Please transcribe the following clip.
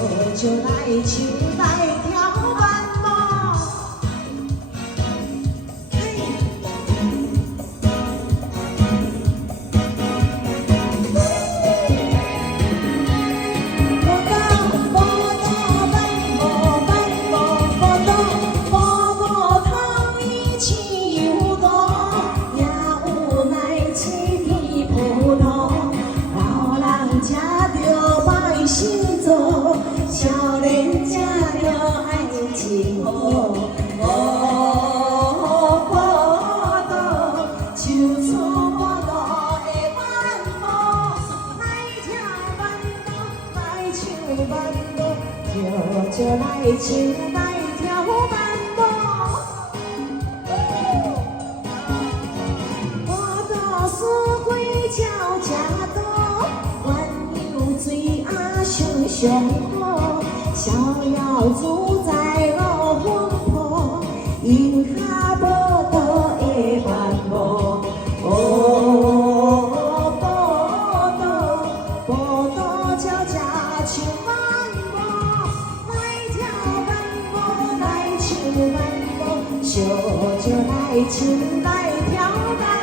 就来唱来跳慢舞。少年吃着爱情好，报道唱出半路的慢舞，来听慢舞，来唱慢舞，跳着来唱来跳慢舞。半道四季鸟食多，鸳鸯水鸭上上好。逍遥自在路风波，迎下无道的漫步。报道悄悄唱慢舞，来跳慢舞，来唱慢舞，笑着来唱来跳慢舞。